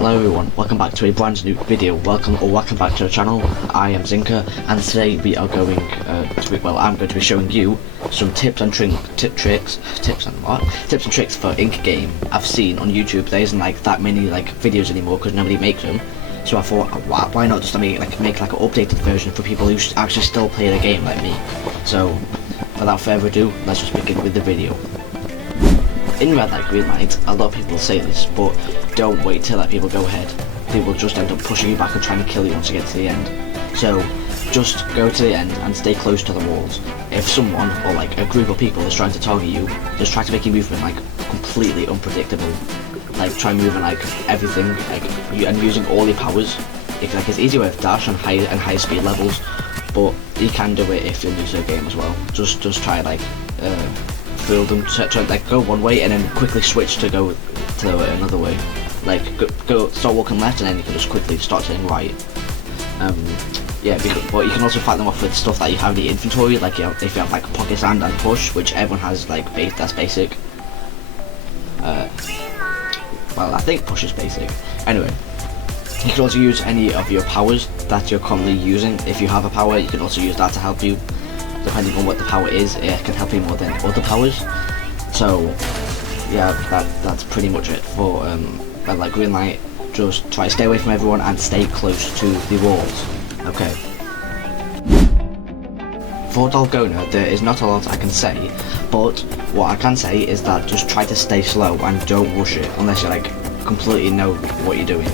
Hello everyone, welcome back to a brand new video. Welcome back to the channel. I am Zinka, and today we are going I'm going to be showing you some tips and tricks for Ink game. I've seen on YouTube there isn't like that many videos anymore because nobody makes them. So I thought, why not just make like an updated version for people who actually still play the game like me. So without further ado, let's just begin with the video. In red light, green light, a lot of people say this, but don't wait to let people go ahead. They will just end up pushing you back and trying to kill you once you get to the end. So just go to the end and stay close to the walls. If someone or like a group of people is trying to target you, just try to make your movement like completely unpredictable. Like try moving like everything, and using all your powers. It's easier with dash and high speed levels, but you can do it if you lose the game as well. Just try fool them, try go one way and then quickly switch to go to another way. Like go start walking left and then you can just quickly start turning right. Yeah, but you can also fight them off with stuff that you have in the inventory, like if you have like pocket sand and push, which everyone has that's basic. Well, I think push is basic. Anyway, you can also use any of your powers that you're currently using. If you have a power, you can also use that to help you. Depending on what the power is, it can help you more than other powers. So yeah, that's pretty much it for like green light. Just try to stay away from everyone and stay close to the walls. Okay. For Dalgona, there is not a lot I can say, but what I can say is that just try to stay slow and don't rush it unless you completely know what you're doing.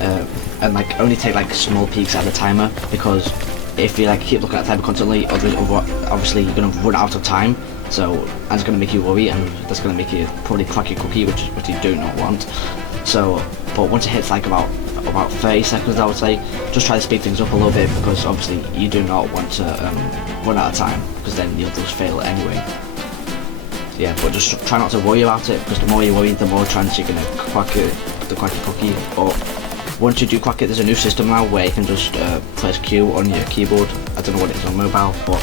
And only take small peeks at the timer, because if you keep looking at the timer constantly, obviously you're gonna run out of time. So that's gonna make you worry, and that's gonna make you probably crack your cookie, which you do not want. So, but once it hits about 30 seconds, I would say, just try to speed things up a little bit, because obviously you do not want to run out of time, because then you'll just fail anyway. Yeah, but just try not to worry about it, because the more you worry, the more chance you're gonna crack your cookie. But once you do crack it, there's a new system now where you can just press Q on your keyboard. I don't know what it is on mobile, but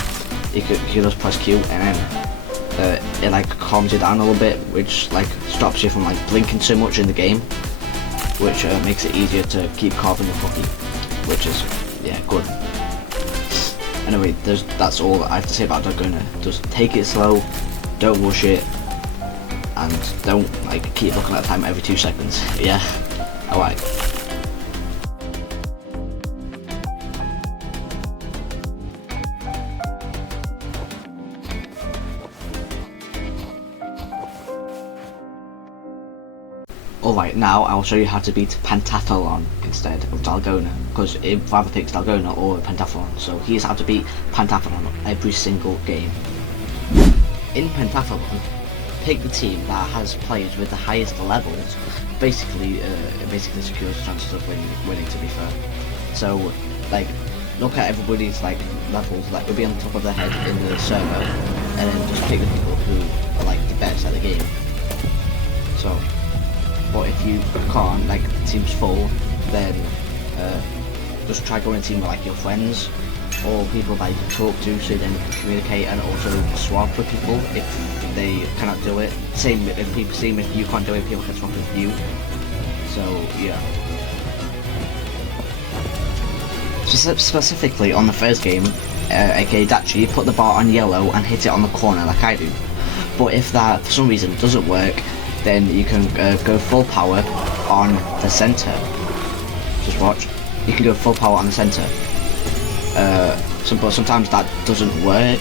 you can just press Q and then it calms you down a little bit, which stops you from blinking so much in the game, which makes it easier to keep carving your cookie, which is good. Anyway, that's all I have to say about Dalgona. Just take it slow, don't rush it, and don't keep looking at the time every 2 seconds. Yeah, alright. Alright, now I'll show you how to beat Pentathlon instead of Dalgona, because it rather picks Dalgona or Pentathlon, so here's how to beat Pentathlon every single game. In Pentathlon, pick the team that has players with the highest levels. Basically, it basically secures chances of winning, to be fair. So, look at everybody's levels, will be on top of their head in the server, and then just pick the people who are the best at the game. So, but if you can't, the team's full, then just try going to a team with your friends or people that you can talk to, so then you can communicate and also swap with people if they cannot do it. Same if you can't do it, people can swap with you. So yeah. Specifically on the first game, aka Dachi, you put the bar on yellow and hit it on the corner like I do. But if that for some reason doesn't work, then you can go full power on the center. Just watch. You can go full power on the center. But sometimes that doesn't work,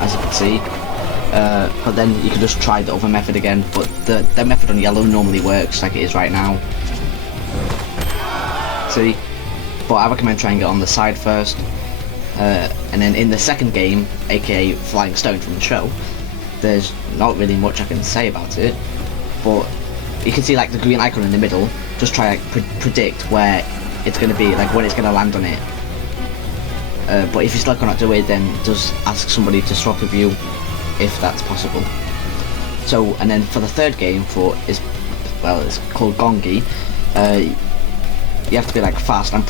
as you can see. But then you can just try the other method again. But the method on yellow normally works like it is right now. See? But I recommend trying it on the side first. And then in the second game, aka Flying Stone from the show, there's not really much I can say about it, but you can see the green icon in the middle. Just try predict where it's going to be, when it's going to land on it. But if you still cannot do it, then just ask somebody to swap with you if that's possible. So, and then for the third game, it's called Gongi. You have to be fast and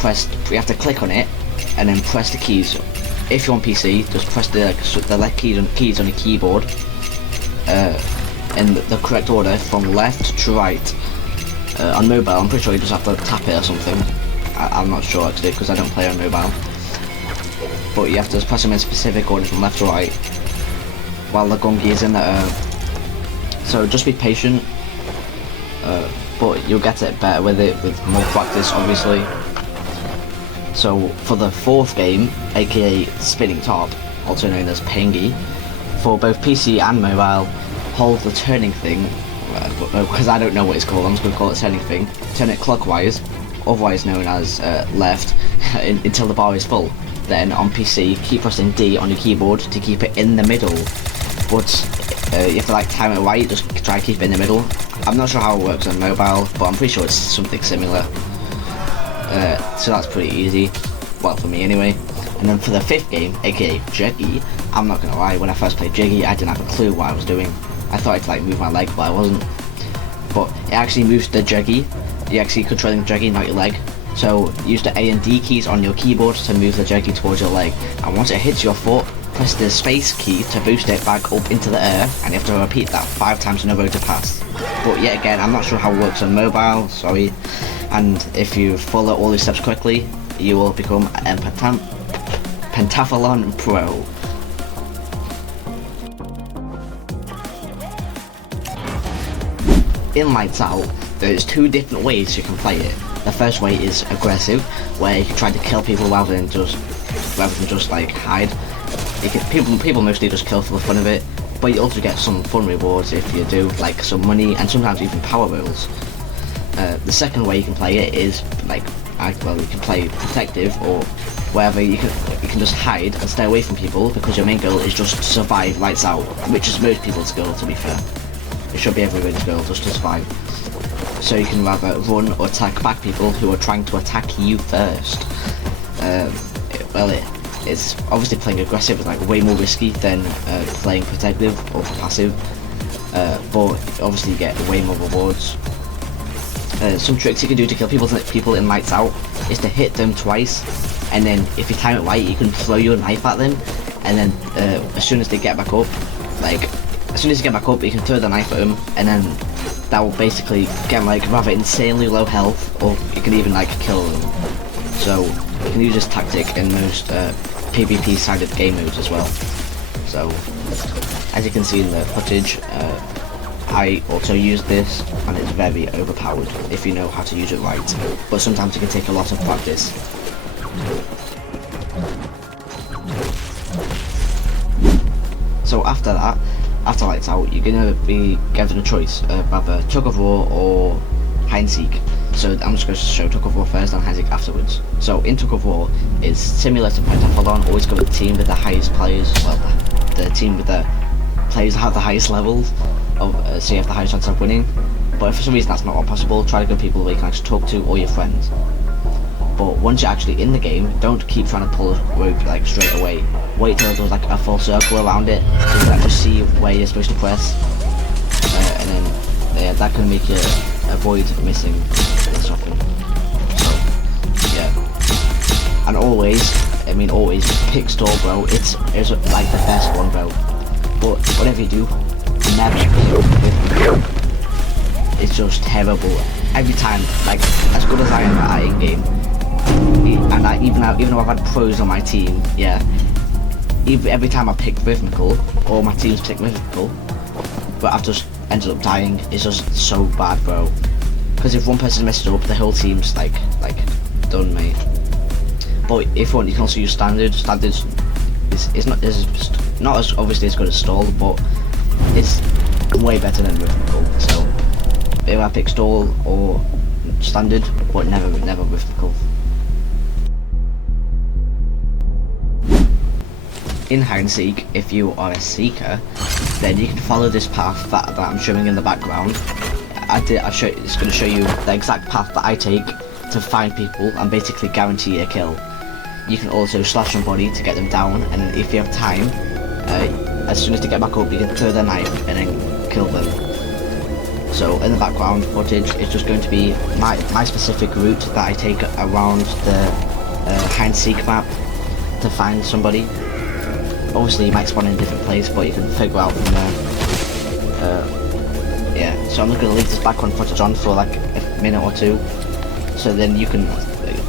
you have to click on it and then press the keys. If you're on PC, just press the left keys on your keyboard in the correct order from left to right. On mobile, I'm pretty sure you just have to tap it or something. I'm not sure actually because I don't play on mobile. But you have to press them in specific order from left to right while the gungi is in the air. So just be patient, but you'll get it better with it with more practice, obviously. So for the fourth game, aka Spinning Top, also known as Pengy, for both PC and mobile, hold the turning thing, because I don't know what it's called, I'm just going to call it turning thing, turn it clockwise, otherwise known as left, until the bar is full. Then on PC, keep pressing D on your keyboard to keep it in the middle, but you have to like time it right, just try to keep it in the middle. I'm not sure how it works on mobile, but I'm pretty sure it's something similar. So that's pretty easy, well for me anyway. And then for the fifth game, aka Jiggy, I'm not gonna lie, when I first played Jiggy I didn't have a clue what I was doing. I thought I'd like move my leg, but I wasn't. But it actually moves the Jiggy, you're actually controlling Jiggy, not your leg. So use the A and D keys on your keyboard to move the Jiggy towards your leg, and once it hits your foot, press the space key to boost it back up into the air, and you have to repeat that 5 times in a row to pass. But yet again, I'm not sure how it works on mobile, sorry. And if you follow all these steps quickly, you will become a pentathlon pro. In Lights Out, there's 2 different ways you can play it. The first way is aggressive, where you can try to kill people rather than just like hide. People mostly just kill for the fun of it, but you also get some fun rewards if you do, like some money and sometimes even power rolls. The second way you can play it is like, you can play protective, or wherever you can just hide and stay away from people, because your main goal is just to survive Lights Out, which is most people's goal, to be fair. It should be everyone's goal, just to survive. So you can rather run or attack back people who are trying to attack you first. It's obviously playing aggressive is like way more risky than playing protective or passive, but obviously you get way more rewards. Some tricks you can do to kill people in Lights Out is to hit them twice, and then if you time it right, you can throw your knife at them, and then as soon as they get back up, you can throw the knife at them, and then that will basically get them like rather insanely low health, or you can even like kill them. So you can use this tactic in most PvP sided game modes as well. So as you can see in the footage, I also use this, and it's very overpowered if you know how to use it right, but sometimes it can take a lot of practice. So after that, after Lights Out, you're gonna be given a choice of either Tug of War or Hide and Seek. So I'm just going to show Tug of War first and Hide and Seek afterwards. So in Tug of War, it's similar to Pentathlon, always go with the team with the highest players, well, the team with the players that have the highest levels, so you have the highest chance of winning. But if for some reason that's not possible, try to go people where you can actually talk to, or your friends. But once you're actually in the game, don't keep trying to pull a rope like straight away. Wait till there's like a full circle around it, so you can actually see where you're supposed to press, and then that can make you avoid missing this often. So yeah, and always pick stall, bro. It's like the best one, bro. But whatever you do, never pick. It's just terrible every time. Like as good as I am at in-game, and even though I've had pros on my team, yeah, every time I pick rhythmical, or my teams pick rhythmical, but I've just ended up dying. It's just so bad, bro. Because if one person messes up, the whole team's like done, mate. But if you want, you can also use standard. Standards is not as obviously as good as stall, but it's way better than rhythmical. So if I pick stall or standard, but never rhythmical. In Hide and Seek, if you are a seeker, then you can follow this path that I'm showing in the background. It's going to show you the exact path that I take to find people and basically guarantee a kill. You can also slash somebody to get them down, and if you have time, as soon as they get back up, you can throw their knife and then kill them. So in the background footage, it's just going to be my specific route that I take around the Hide and Seek map to find somebody. Obviously you might spawn in a different place, but you can figure out from there. Yeah, so I'm just going to leave this background footage on for like minute or two, so then you can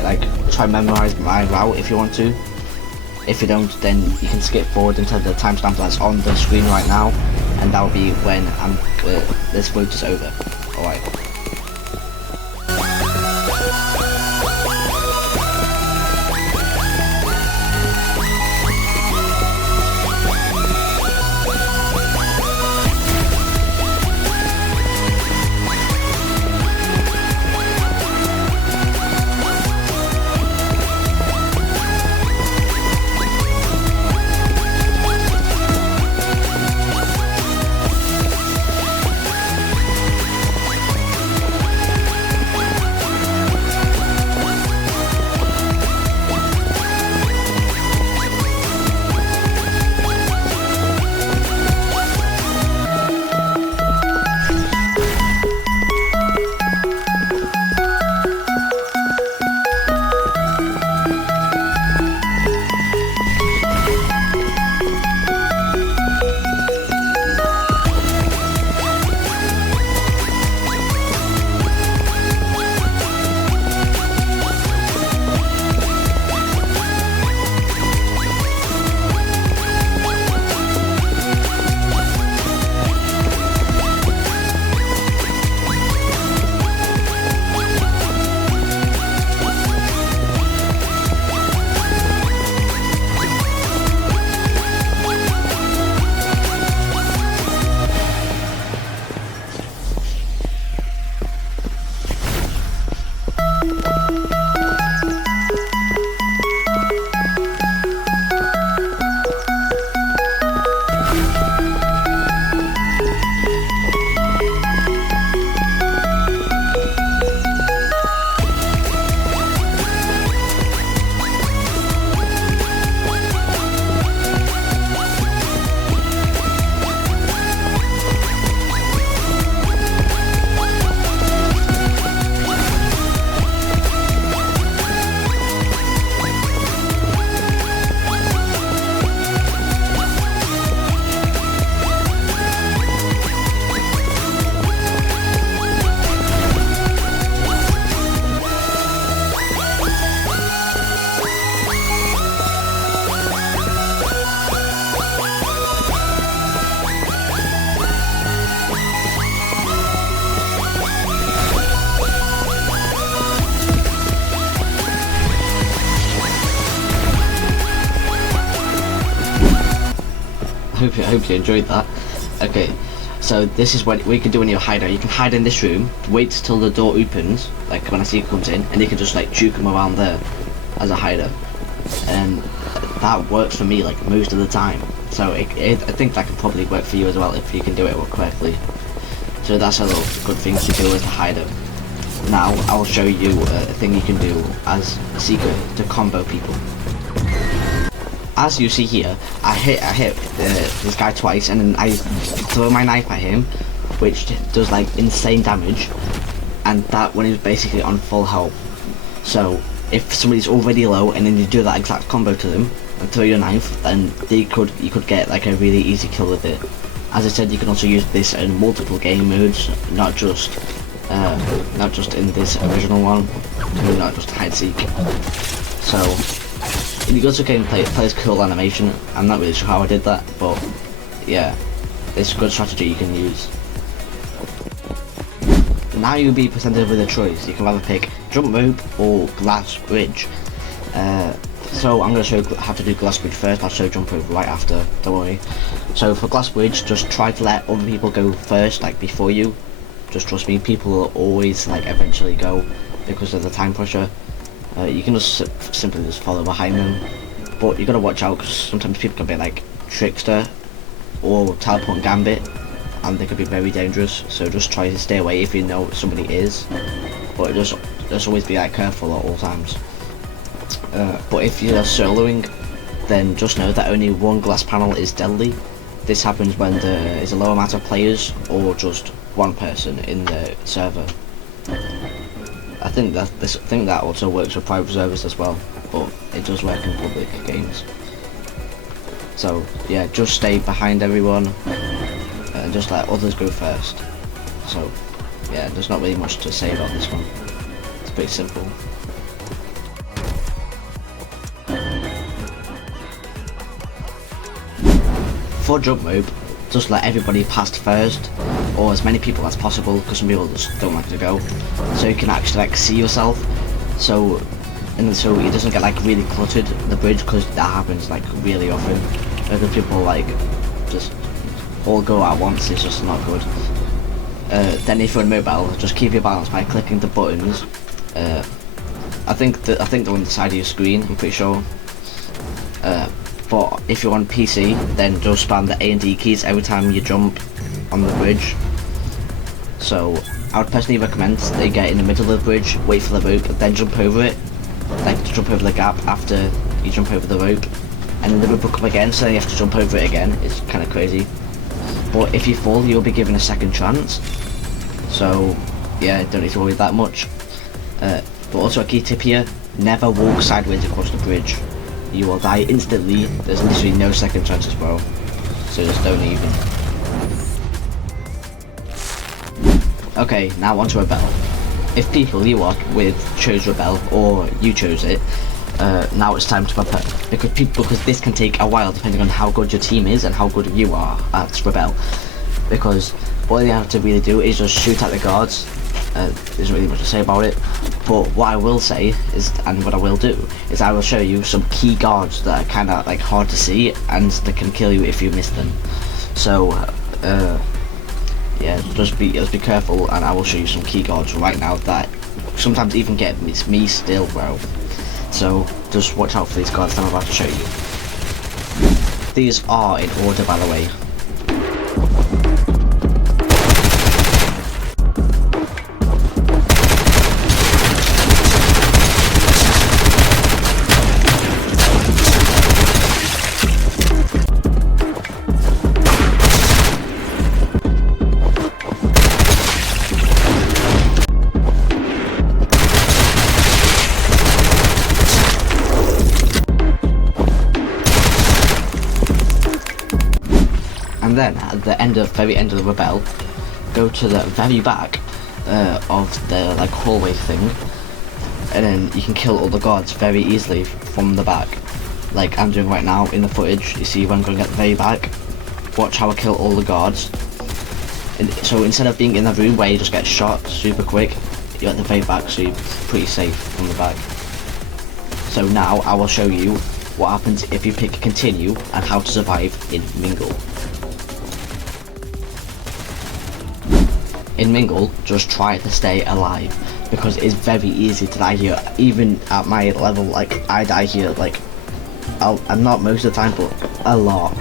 like try memorize my route if you want to. If you don't, then you can skip forward into the timestamp that's on the screen right now, and that'll be when this route is over. Alright. I hope you enjoyed that. Okay, so this is what we can do in your hideout. You can hide in this room, wait till the door opens, like when a seeker comes in, and you can just like juke them around there as a hider. And that works for me like most of the time. So I think that could probably work for you as well if you can do it correctly. So that's a little good thing to do as a hider. Now I'll show you a thing you can do as a seeker to combo people. As you see here, I hit this guy twice, and then I throw my knife at him, which does like insane damage, and that one is basically on full health. So if somebody's already low and then you do that exact combo to them and throw your knife, then you could get like a really easy kill with it. As I said, you can also use this in multiple game modes, not just in this original one, not just hide seek. So you also can play player's kill animation. I'm not really sure how I did that, but yeah, it's a good strategy you can use. Now you'll be presented with a choice. You can either pick jump rope or glass bridge. So I'm going to show you how to do glass bridge first. I'll show jump rope right after, don't worry. So for glass bridge, just try to let other people go first, like before you. Just trust me, people will always like eventually go because of the time pressure. You can just simply just follow behind them, but you gotta watch out because sometimes people can be like trickster or teleport and gambit, and they could be very dangerous. So just try to stay away if you know somebody is, but just always be like careful at all times. But if you're soloing, then just know that only one glass panel is deadly. This happens when there is a low amount of players or just one person in the server. I think that also works for private servers as well, but it does work in public games. So yeah, just stay behind everyone and just let others go first. So yeah, there's not really much to say about this one. It's pretty simple. For jump rope, just let everybody past first, or as many people as possible, because some people just don't like to go. So you can actually like see yourself. So it doesn't get like really cluttered, the bridge, because that happens like really often. Because people like just all go at once, it's just not good. Then if you're on mobile, just keep your balance by clicking the buttons. I think they're on the side of your screen, I'm pretty sure. But if you're on PC, then just spam the A and D keys every time you jump on the bridge. So I would personally recommend that you get in the middle of the bridge, wait for the rope, then jump over it. Like to jump over the gap after you jump over the rope. And then the rope will come again, so then you have to jump over it again. It's kind of crazy. But if you fall, you'll be given a second chance. So yeah, don't need to worry that much. But also a key tip here, never walk sideways across the bridge. You will die instantly. There's literally no second chances, bro. So just don't even. Okay, now onto Rebel. If people you are with chose Rebel, or you chose it, now it's time to prepare. Because this can take a while depending on how good your team is and how good you are at Rebel. Because all you have to really do is just shoot at the guards. There's not really much to say about it, but what I will say is, and what I will do, is I will show you some key guards that are kind of like hard to see and that can kill you if you miss them. So yeah, just be careful, and I will show you some key guards right now that sometimes even get me still, bro. So just watch out for these guards that I'm about to show you. These are in order, by the way. And then at the very end of the Rebel, go to the very back of the like hallway thing, and then you can kill all the guards very easily from the back, like I'm doing right now in the footage. You see when I'm going at the very back, watch how I kill all the guards. And so instead of being in the room where you just get shot super quick, you're at the very back, so you're pretty safe from the back. So now I will show you what happens if you pick continue and how to survive in Mingle. In Mingle, just try to stay alive, because it's very easy to die here. Even at my level, like I die here like I'm not most of the time, but a lot.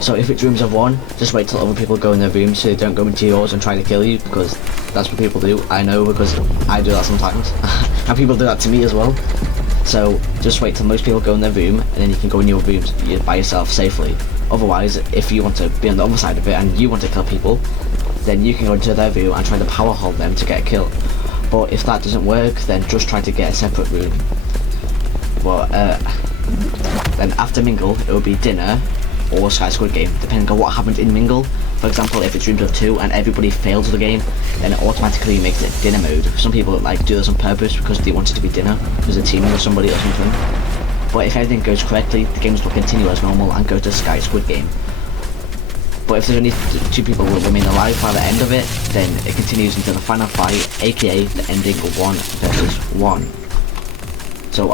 So if it's rooms of one, just wait till other people go in their rooms so they don't go into yours and try to kill you, because that's what people do. I know, because I do that sometimes. And people do that to me as well. So just wait till most people go in their room, and then you can go in your rooms by yourself safely. Otherwise, if you want to be on the other side of it and you want to kill people, then you can go into their room and try to power hold them to get a kill. But if that doesn't work, then just try to get a separate room. But then after Mingle, it will be dinner or Sky Squid Game, depending on what happened in Mingle. For example, if it's rooms of 2 and everybody fails the game, then it automatically makes it dinner mode. Some people like do this on purpose because they want it to be dinner, because they're teaming with somebody or something. But if everything goes correctly, the games will continue as normal and go to Sky Squid Game. But if there's only 2 people who will remain alive by the end of it, then it continues until the final fight, aka the ending of 1 versus 1. So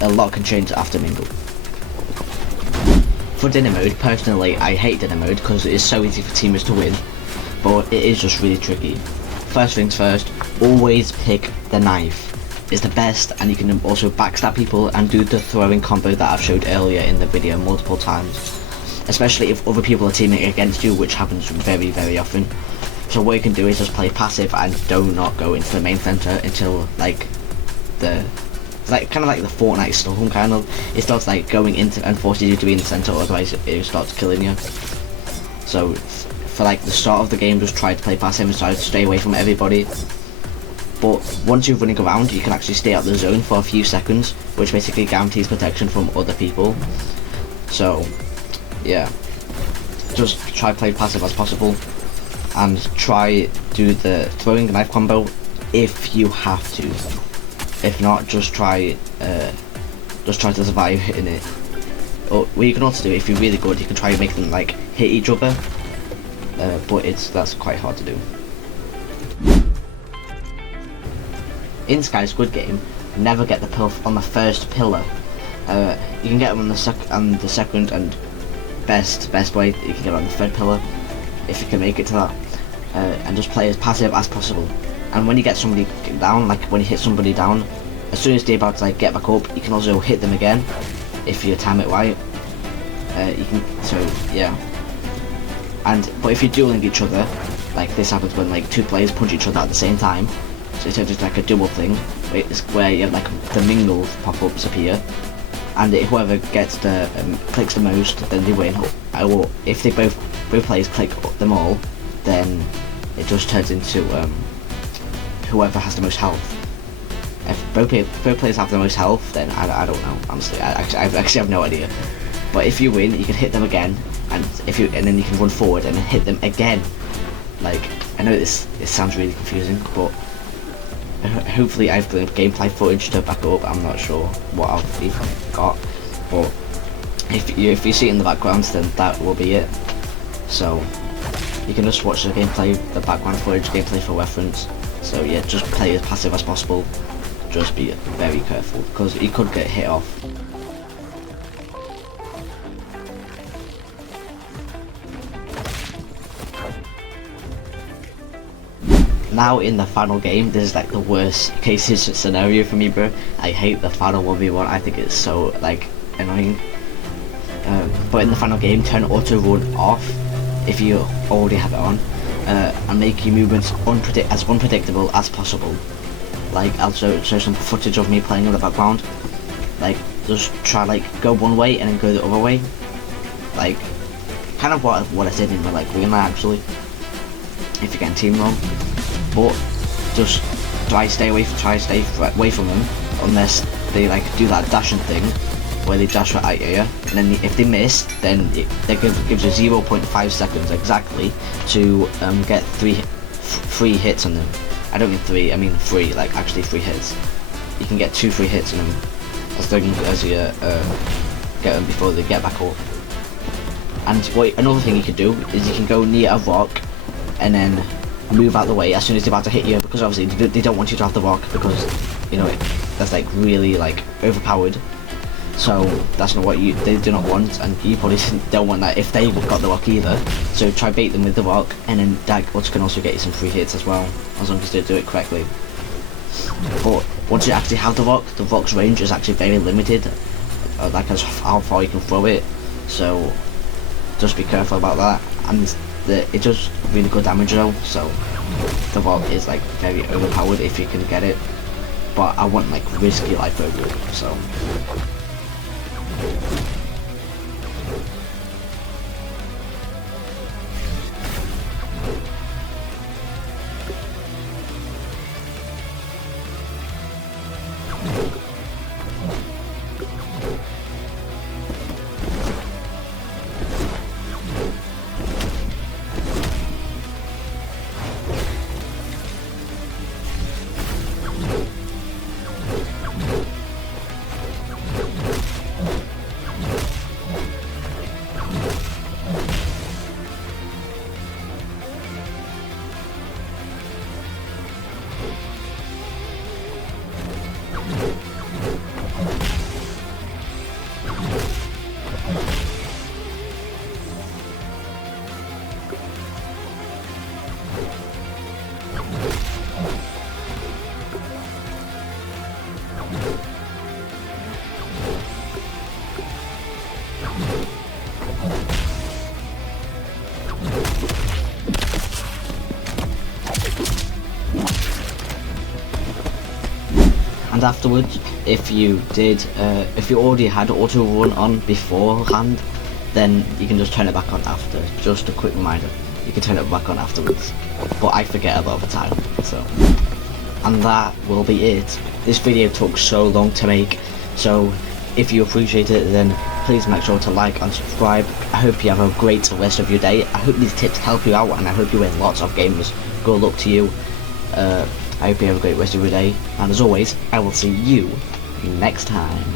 a lot can change after Mingle. For dinner mode, personally I hate dinner mode because it is so easy for teamers to win, but it is just really tricky. First things first, always pick the knife. It's the best, and you can also backstab people and do the throwing combo that I've showed earlier in the video multiple times. Especially if other people are teaming against you, which happens very, very often. So what you can do is just play passive and do not go into the main center until like kind of like the Fortnite storm kind of. It starts like going into and forces you to be in the center, otherwise it starts killing you. So for like the start of the game, just try to play passive and try to stay away from everybody. But once you're running around, you can actually stay out the zone for a few seconds, which basically guarantees protection from other people. So yeah, just try to play passive as possible. and try do the throwing knife combo if you have to. If not, just try to survive in it. Or what you can also do, if you're really good, you can try and make them like hit each other, but that's quite hard to do. In Sky Squid Game, never get the pill on the first pillar. You can get them on the second and best way. You can get on the third pillar if you can make it to that, and just play as passive as possible. And when you get somebody down, like when you hit somebody down, as soon as they're about to like get back up, you can also hit them again if you time it right. You can, so yeah. But if you're dueling each other, like this happens when like two players punch each other at the same time, so it's just like a double thing, where you have like the mingle pop-ups appear, and whoever gets the clicks the most, then they win. Or if they both players click them all, then it just turns into whoever has the most health. If both players have the most health, then I don't know. Honestly, I actually have no idea. But if you win, you can hit them again, and then you can run forward and then hit them again. Like, I know it sounds really confusing, but hopefully I've got gameplay footage to back up. I'm not sure what I've even got, but if you see it in the background, then that will be it. So you can just watch the gameplay, the background footage, gameplay for reference. So yeah, just play as passive as possible. Just be very careful, because you could get hit off. Now in the final game, this is like the worst cases scenario for me, bro. I hate the final 1v1. I think it's so like annoying. But in the final game, turn auto run off if you already have it on, and make your movements as unpredictable as possible. Like, I'll show some footage of me playing in the background. Like, just try like go one way and then go the other way. Like, kind of what I said in my like real life actually. If you're getting team wrong. But just try stay away from them unless they like do that dashing thing where they dash right at you, and then if they miss, then it gives you 0.5 seconds exactly to get three hits on them. I don't mean 3, I mean 3, like actually 3 hits. You can get 2 free hits on them as long as you get them before they get back up. And another thing you can do is you can go near a rock and then move out the way as soon as they're about to hit you, because obviously they don't want you to have the rock, because you know that's like really like overpowered. So that's not what they do not want, and you probably don't want that if they got the rock either. So try bait them with the rock, and then that can also get you some free hits as well, as long as they do it correctly. But once you actually have the rock's range is actually very limited, like as how far you can throw it. So just be careful about that. And it does really good damage though, so the rock is like very overpowered if you can get it. But I want like risky life over it, so. And afterwards, if you already had auto run on beforehand, then you can just turn it back on after. Just a quick reminder, you can turn it back on afterwards. But I forget a lot of the time, so. And that will be it. This video took so long to make, so if you appreciate it, then please make sure to like and subscribe. I hope you have a great rest of your day. I hope these tips help you out, and I hope you win lots of games. Good luck to you. I hope you have a great rest of your day, and as always, I will see you next time.